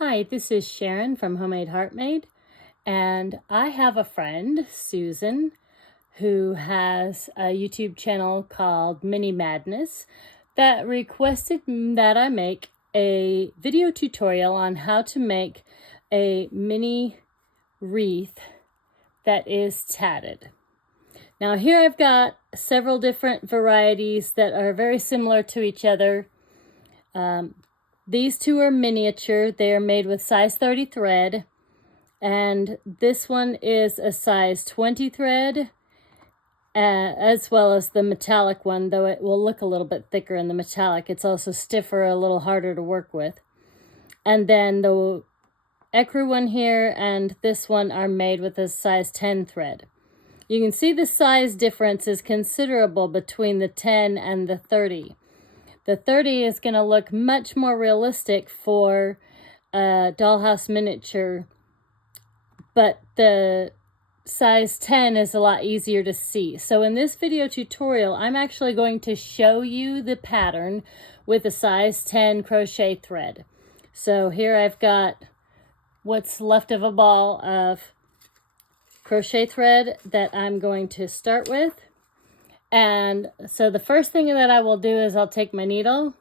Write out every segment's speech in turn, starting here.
Hi, this is Sharon from Homemade Heartmade, and I have a friend, Susan, who has a YouTube channel called Mini Madness that requested that I make a video tutorial on how to make a mini wreath that is tatted. Now here I've got several different varieties that are very similar to each other. These two are miniature. They are made with size 30 thread, and this one is a size 20 thread, as well as the metallic one, though it will look a little bit thicker in the metallic. It's also stiffer, a little harder to work with. And then the ecru one here and this one are made with a size 10 thread. You can see the size difference is considerable between the 10 and the 30. The 30 is going to look much more realistic for a dollhouse miniature, but the size 10 is a lot easier to see. So in this video tutorial, I'm actually going to show you the pattern with a size 10 crochet thread. So here I've got what's left of a ball of crochet thread that I'm going to start with. And so the first thing that I will do is I'll take my needle.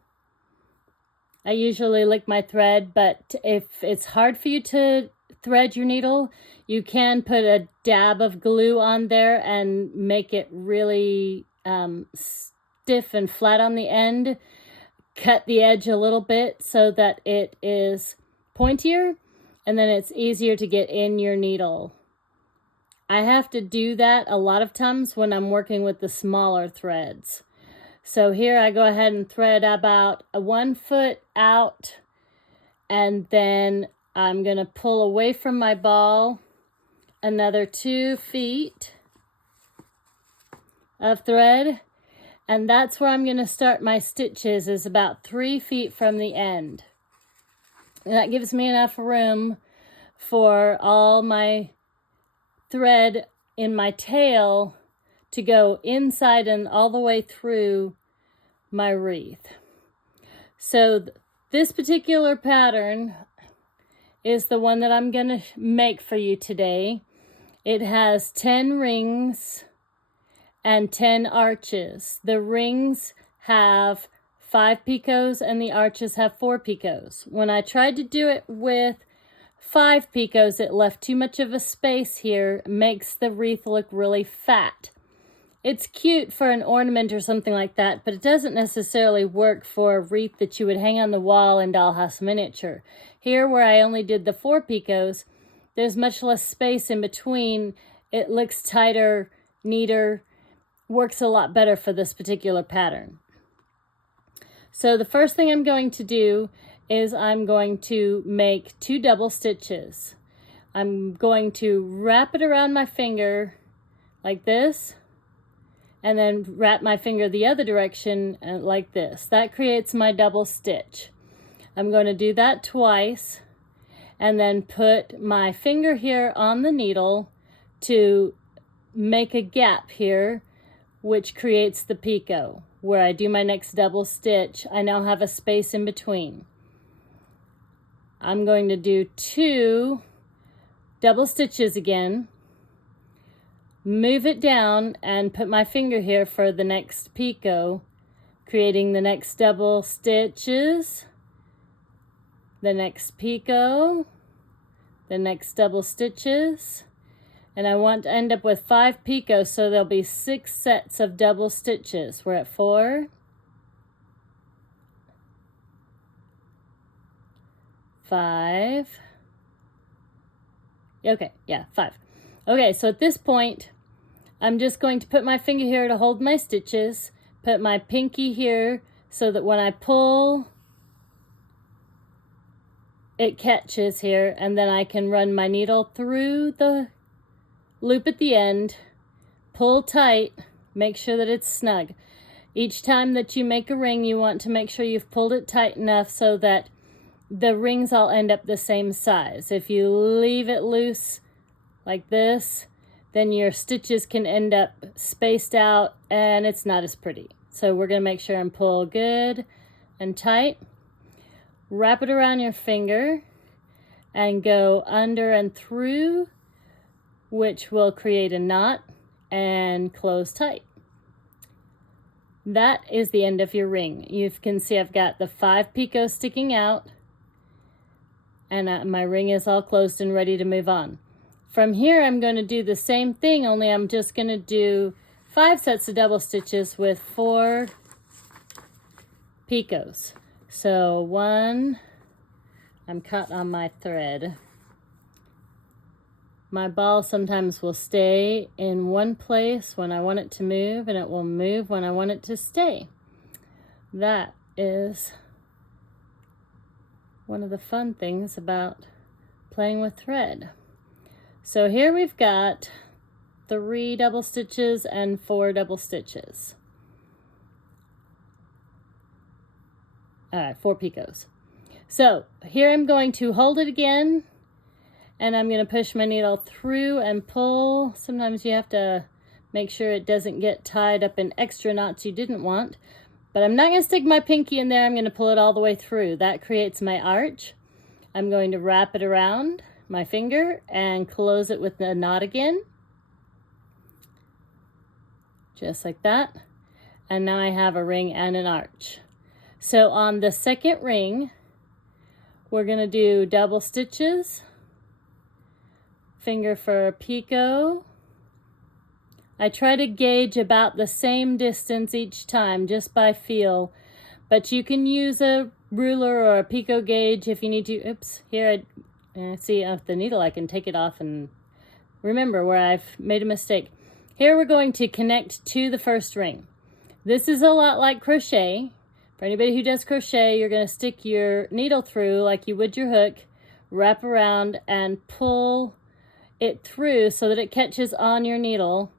I usually lick my thread, but if it's hard for you to thread your needle, you can put a dab of glue on there and make it really stiff and flat on the end. Cut the edge a little bit so that it is pointier, and then it's easier to get in your needle. I have to do that a lot of times when I'm working with the smaller threads. So here I go ahead and thread about 1 foot out, and then I'm going to pull away from my ball another 2 feet of thread, and that's where I'm going to start my stitches, is about 3 feet from the end. And that gives me enough room for all my thread in my tail to go inside and all the way through my wreath. So this particular pattern is the one that I'm going to make for you today. It has 10 rings and 10 arches. The rings have 5 picots and the arches have 4 picots. When I tried to do it with 5 picots, it left too much of a space here, makes the wreath look really fat. It's cute for an ornament or something like that, but it doesn't necessarily work for a wreath that you would hang on the wall in dollhouse miniature. Here, where I only did the 4 picots, there's much less space in between. It looks tighter, neater, works a lot better for this particular pattern. So the first thing I'm going to do is I'm going to make 2 double stitches. I'm going to wrap it around my finger like this, and then wrap my finger the other direction like this. That creates my double stitch. I'm going to do that twice, and then put my finger here on the needle to make a gap here, which creates the picot. Where I do my next double stitch, I now have a space in between. I'm going to do 2 double stitches again, move it down, and put my finger here for the next picot, creating the next double stitches, the next picot, the next double stitches, and I want to end up with 5 picots, so there'll be 6 sets of double stitches. We're at 4, 5. Okay, yeah, 5. Okay, so at this point, I'm just going to put my finger here to hold my stitches, put my pinky here so that when I pull, it catches here, and then I can run my needle through the loop at the end, pull tight, make sure that it's snug. Each time that you make a ring, you want to make sure you've pulled it tight enough so that the rings all end up the same size. If you leave it loose like this, then your stitches can end up spaced out and it's not as pretty. So we're going to make sure and pull good and tight. Wrap it around your finger and go under and through, which will create a knot and close tight. That is the end of your ring. You can see I've got the 5 picots sticking out, and my ring is all closed and ready to move on. From here, I'm going to do the same thing, only I'm just going to do 5 sets of double stitches with 4 picots. So 1, I'm caught on my thread. My ball sometimes will stay in one place when I want it to move, and it will move when I want it to stay. That is one of the fun things about playing with thread. So here we've got 3 double stitches and 4 double stitches. All right, 4 picots. So here I'm going to hold it again, and I'm going to push my needle through and pull. Sometimes you have to make sure it doesn't get tied up in extra knots you didn't want. But I'm not going to stick my pinky in there. I'm going to pull it all the way through. That creates my arch. I'm going to wrap it around my finger and close it with the knot again. Just like that. And now I have a ring and an arch. So on the second ring, we're going to do double stitches. Finger for a picot. I try to gauge about the same distance each time, just by feel, but you can use a ruler or a picot gauge if you need to. Oops, here I see off the needle I can take it off and remember where I've made a mistake. Here we're going to connect to the first ring. This is a lot like crochet. For anybody who does crochet, you're going to stick your needle through like you would your hook, wrap around and pull it through so that it catches on your needle.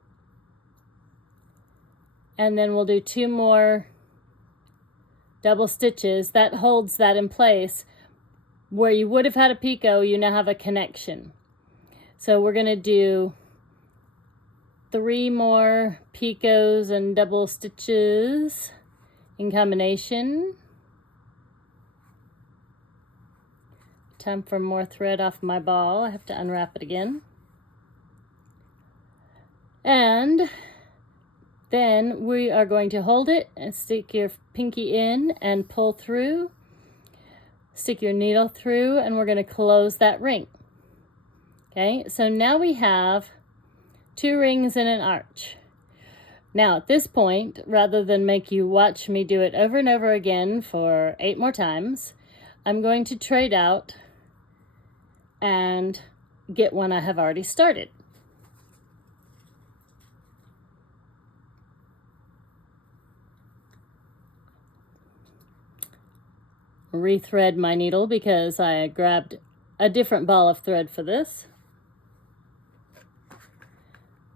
And then we'll do 2 more double stitches. That holds that in place. Where you would have had a picot, you now have a connection. So we're going to do 3 more picots and double stitches in combination. Time for more thread off my ball. I have to unwrap it again. And then we are going to hold it and stick your pinky in and pull through. Stick your needle through, and we're going to close that ring. Okay, so now we have 2 rings and an arch. Now at this point, rather than make you watch me do it over and over again for 8 more times, I'm going to trade out and get one I have already started. Rethread my needle because I grabbed a different ball of thread for this.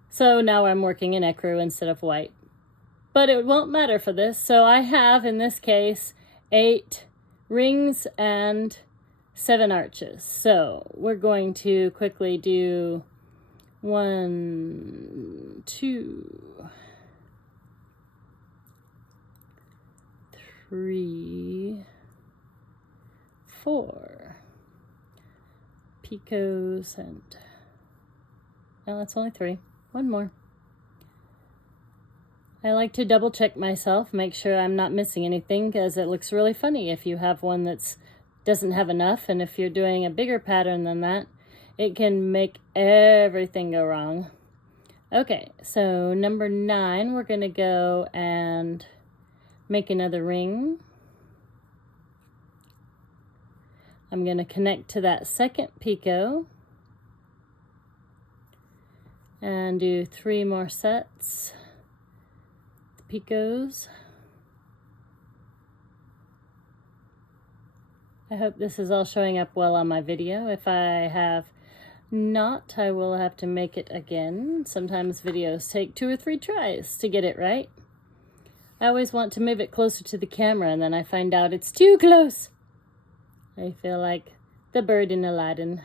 So now I'm working in ecru instead of white. But it won't matter for this. So I have, in this case, 8 rings and 7 arches. So we're going to quickly do 1, 2, 3, 4 picots and, no, that's only 3. 1 more. I like to double check myself, make sure I'm not missing anything, because it looks really funny if you have one that doesn't have enough, and if you're doing a bigger pattern than that, it can make everything go wrong. Okay, so number 9, we're going to go and make another ring. I'm going to connect to that second picot and do 3 more sets, picots. I hope this is all showing up well on my video. If I have not, I will have to make it again. Sometimes videos take 2 or 3 tries to get it right. I always want to move it closer to the camera, and then I find out it's too close. I feel like the bird in Aladdin.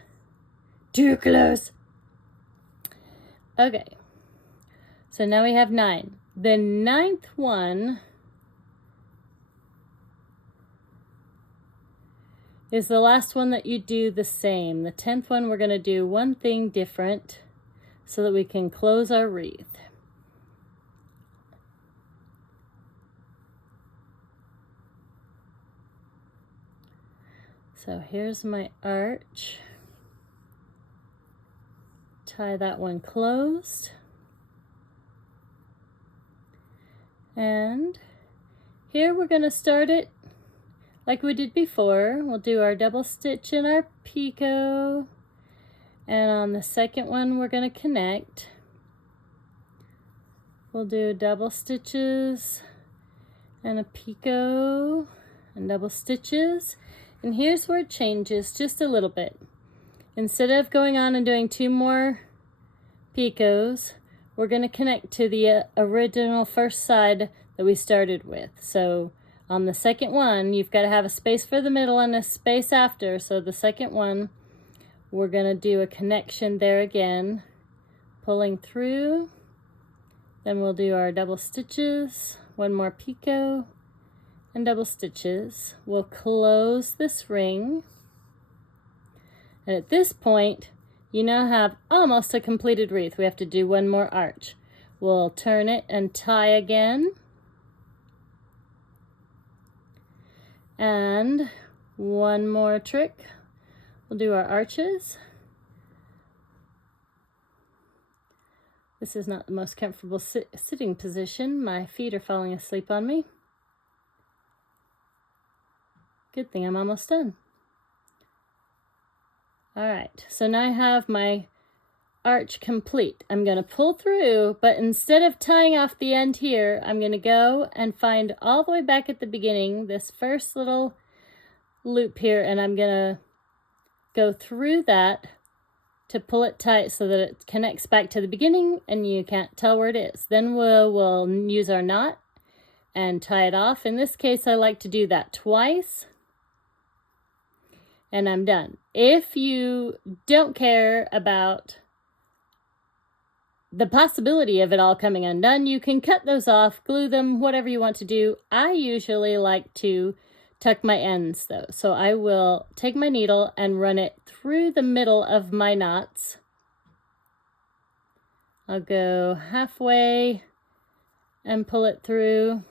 Too close. Okay, so now we have 9. The 9th one is the last one that you do the same. The 10th one, we're going to do one thing different so that we can close our wreath. So here's my arch. Tie that one closed. And here we're going to start it like we did before. We'll do our double stitch in our picot. And on the second one, we're going to connect. We'll do double stitches and a picot and double stitches. And here's where it changes just a little bit. Instead of going on and doing 2 more picots, we're going to connect to the original first side that we started with. So on the second one, you've got to have a space for the middle and a space after. So the second one, we're going to do a connection there again, pulling through. Then we'll do our double stitches, 1 more picot, and double stitches. We'll close this ring. And at this point, you now have almost a completed wreath. We have to do 1 more arch. We'll turn it and tie again. And 1 more trick. We'll do our arches. This is not the most comfortable sitting position. My feet are falling asleep on me. Good thing I'm almost done. All right, so now I have my arch complete. I'm going to pull through, but instead of tying off the end here, I'm going to go and find all the way back at the beginning, this first little loop here, and I'm going to go through that to pull it tight so that it connects back to the beginning and you can't tell where it is. Then we'll use our knot and tie it off. In this case, I like to do that twice. And I'm done. If you don't care about the possibility of it all coming undone, you can cut those off, glue them, whatever you want to do. I usually like to tuck my ends though. So I will take my needle and run it through the middle of my knots. I'll go halfway and pull it through.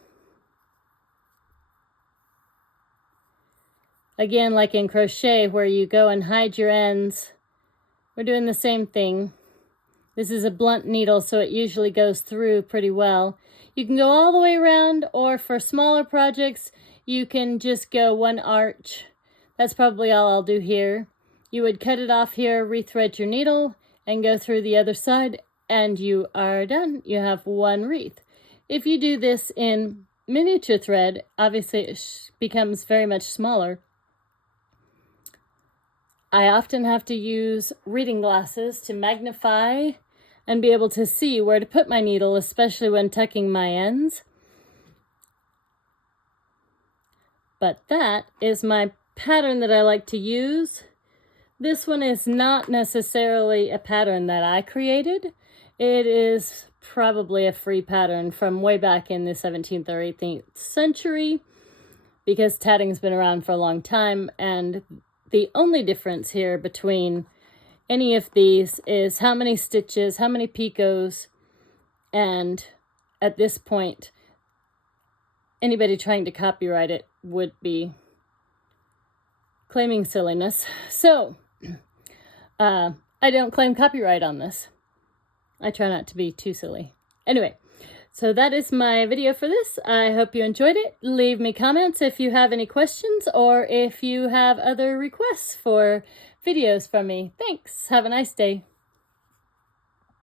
Again, like in crochet where you go and hide your ends, we're doing the same thing. This is a blunt needle, so it usually goes through pretty well. You can go all the way around, or for smaller projects, you can just go 1 arch. That's probably all I'll do here. You would cut it off here, rethread your needle, and go through the other side, and you are done. You have 1 wreath. If you do this in miniature thread, obviously it becomes very much smaller. I often have to use reading glasses to magnify and be able to see where to put my needle, especially when tucking my ends. But that is my pattern that I like to use. This one is not necessarily a pattern that I created. It is probably a free pattern from way back in the 17th or 18th century, because tatting's been around for a long time, and the only difference here between any of these is how many stitches, how many picots, and at this point, anybody trying to copyright it would be claiming silliness. So, I don't claim copyright on this. I try not to be too silly. Anyway, so that is my video for this. I hope you enjoyed it. Leave me comments if you have any questions or if you have other requests for videos from me. Thanks. Have a nice day.